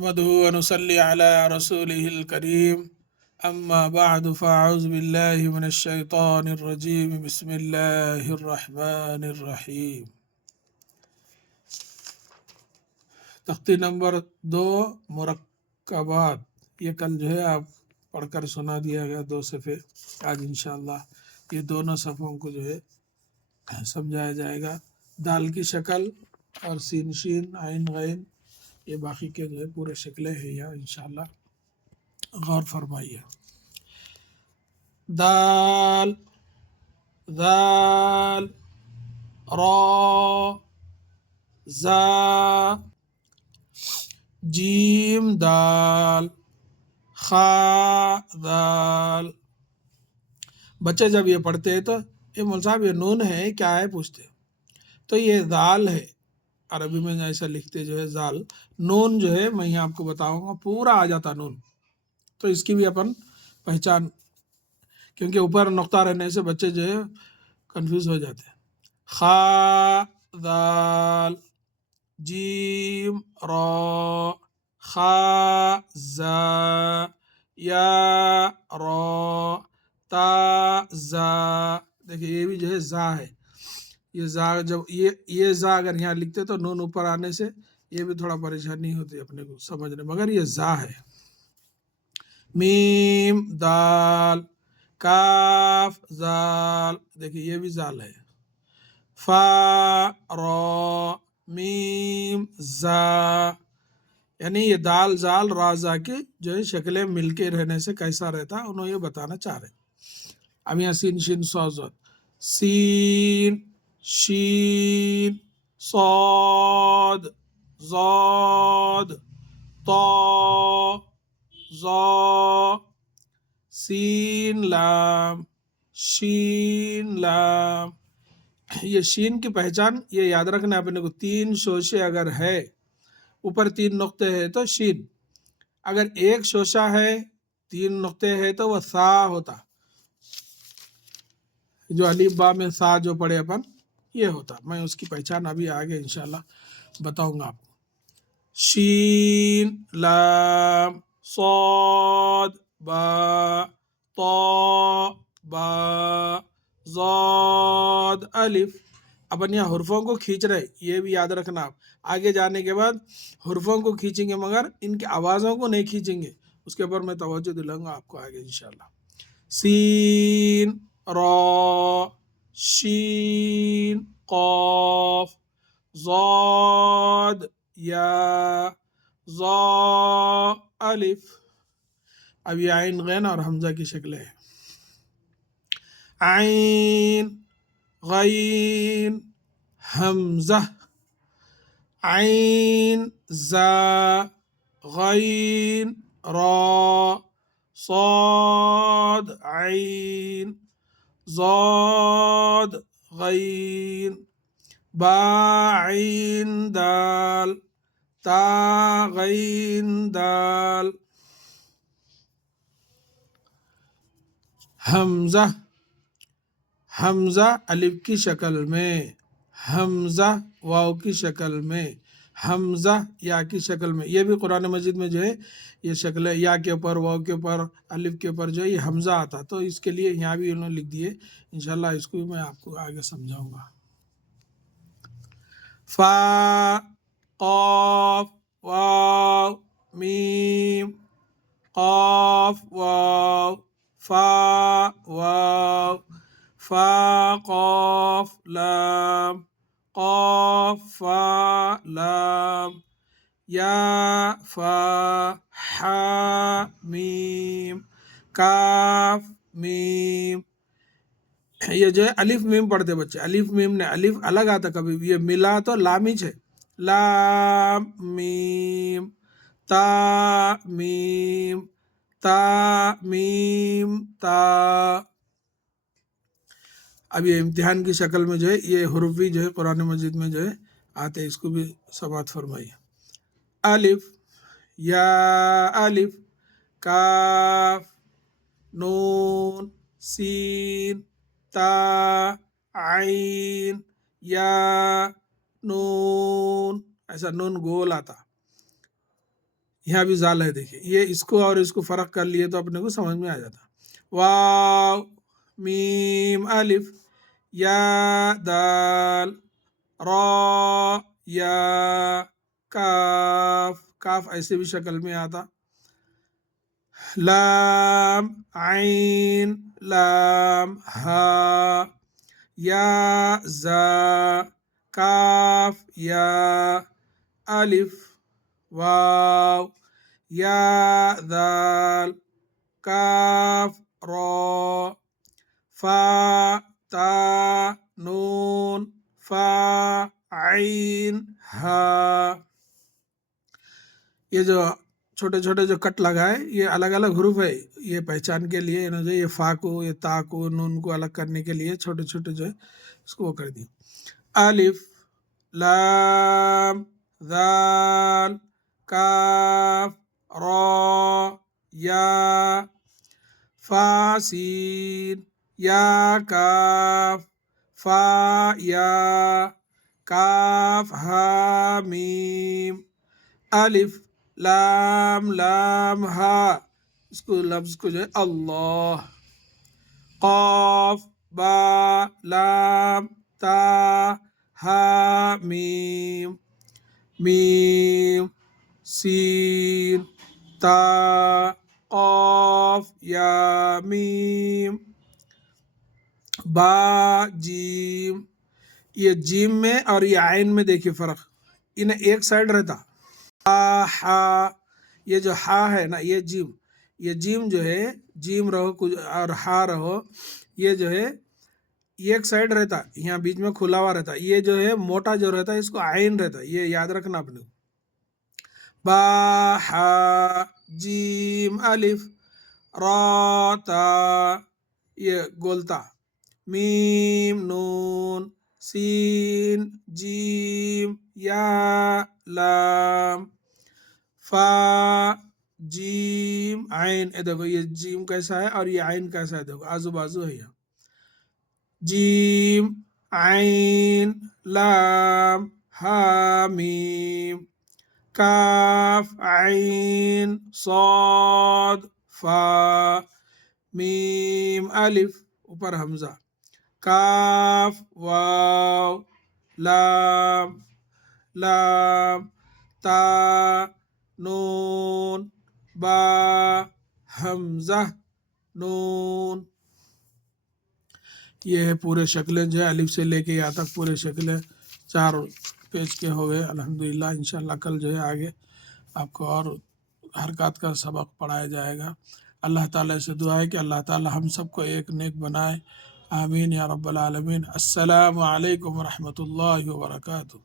نحمده ونصلي على رسوله الكريم أما بعد فأعوذ بالله من الشيطان الرجيم بسم الله الرحمن الرحيم. تختی نمبر 2 مرکبات، یہ کل جو ہے آپ پڑھ کر سنا دیا گیا 2 صفحے. آج انشاءاللہ یہ دونوں صفحوں کو جو ہے سمجھایا جائے گا. دال کی شکل اور سین شین عین غین، یہ باقی کے جو ہے پورے شکلیں ہیں یہاں انشاءاللہ غور فرمائیے. دال، ذال، را، زا، جیم دال، خا دال. بچے جب یہ پڑھتے ہیں تو یہ مول صاحب یہ نون ہے کیا ہے پوچھتے، تو یہ دال ہے. عربی میں ایسا لکھتے جو ہے زال. نون جو ہے میں یہاں آپ کو بتاؤں گا پورا آ جاتا نون، تو اس کی بھی اپن پہچان، کیونکہ اوپر نقطہ رہنے سے بچے جو ہے کنفیوز ہو جاتے ہیں. خا دال، جیم را، خا زا، یا را، تا زا. دیکھیں یہ بھی جو ہے زا ہے. یہ زا جب یہ زا اگر یہاں لکھتے تو نون اوپر آنے سے یہ بھی تھوڑا پریشانی ہوتی اپنے کو سمجھنے، مگر یہ زا ہے. میم دال، کاف زال، دیکھیے یہ بھی زال ہے. فا را، میم زا، یعنی یہ دال زال را زا کی جو ہے شکلیں مل کے رہنے سے کیسا رہتا انہوں یہ بتانا چاہ رہے. اب یہاں سین شین صاد، سین، شین، صاد، زاد، طا، ظا، سین لام، شین لام. یہ شین کی پہچان یہ یاد رکھنا اپنے کو، 3 شوشے اگر ہے، اوپر 3 نقطے ہے تو شین. اگر ایک شوشہ ہے 3 نقطے ہے تو وہ سا ہوتا. جو الف با میں سا جو پڑھے اپن یہ ہوتا. میں اس کی پہچان ابھی آگے انشاءاللہ بتاؤں گا آپ کو. شین لام، صاد با، طا با، ضاد الف. اپن یہاں حرفوں کو کھینچ رہے، یہ بھی یاد رکھنا. آپ آگے جانے کے بعد حرفوں کو کھینچیں گے مگر ان کی آوازوں کو نہیں کھینچیں گے، اس کے اوپر میں توجہ دلاؤں گا آپ کو آگے انشاءاللہ. سین، را، شین، قاف، ضاد، یا، ظا، الف. اب یہ عین غین اور حمزہ کی شکلیں ہیں. عین، غین، حمزہ، عین زا، غین را، صاد عین، ضاد غین، با عین دال، تا غین دال. حمزہ، حمزہ الف کی شکل میں، حمزہ واو کی شکل میں، حمزہ یا کی شکل میں. یہ بھی قرآن مجید میں جو ہے یہ شکل یا کے اوپر، واو کے اوپر، الف کے اوپر جو ہے یہ حمزہ آتا، تو اس کے لیے یہاں بھی انہوں نے لکھ دیے. انشاءاللہ اس کو بھی میں آپ کو آگے سمجھاؤں گا. فا، قاف، واو، میم، قاف واو، فا واو، فا قاف لام، قاف فا لام، یا فا حا میم، کاف میم. یہ جو ہے الف میم پڑھتے بچے، الف میم نے الف الگ آتا کبھی بھی، یہ ملا تو لامچ ہے. لام میم، تا میم، تا میم تا. اب یہ امتحان کی شکل میں جو ہے یہ حروف بھی جو ہے قرآن مجید میں جو ہے آتے، اس کو بھی سماعت فرمائیے. الف، یا الف، کاف، نون، سین، تا، عین، یا، نون. ایسا نون گول آتا. یہاں بھی زال ہے دیکھیے، یہ اس کو اور اس کو فرق کر لیے تو اپنے کو سمجھ میں آ جاتا. واو میم الف یا دال را یا کاف، کاف ایسے بھی شکل میں آتا. لام عین لام ہا یا زا کاف یا الف واو یا دال کاف را فا تا نون فا عین ہا. یہ جو چھوٹے چھوٹے جو کٹ لگائے یہ الگ الگ حروف ہے، یہ پہچان کے لیے یہ فا کو یہ تا کو نون کو الگ کرنے کے لیے چھوٹے چھوٹے جو ہے اس کو وہ کر دی. الف لام ذال کاف را یا فا سین یا کاف فا یا کاف ہا میم الف لام لام ہا، اس کو لفظ کو جو ہے اللہ. قاف با لام تا ہا میم میم سین تا قاف یا میم با جیم. یہ جیم میں اور یہ عین میں دیکھیے فرق، انہیں ایک سائڈ رہتا. ہا یہ جو ہا ہے نا یہ جیم جو ہے جیم رہو اور ہا رہو، یہ جو ہے ایک سائڈ رہتا، یہاں بیچ میں کھلا ہوا رہتا. یہ جو ہے موٹا جو رہتا ہے اس کو عین رہتا، یہ یاد رکھنا اپنے. با ہا جیم الف را تا یہ گولتا، میم نون سین جیم یا لام فا جیم عین. دیکھو یہ جیم کیسا ہے اور یہ عین کیسا ہے، دیکھو آزو بازو ہے. یہاں جیم عین لام ہا میم کاف عین صاد فا میم الف اوپر حمزہ کاف واو لام لام تا نون با حمزہ نون. یہ ہے پورے شکلیں جو ہے الف سے لے کے یہاں تک پورے شکلیں 4 پیج کے ہو گئے. الحمدللہ انشاءاللہ کل جو ہے آگے آپ کو اور حرکات کا سبق پڑھایا جائے گا. اللہ تعالیٰ سے دعا ہے کہ اللہ تعالیٰ ہم سب کو ایک نیک بنائے. آمین یا رب العالمین. السلام علیکم ورحمۃ اللہ وبرکاتہ.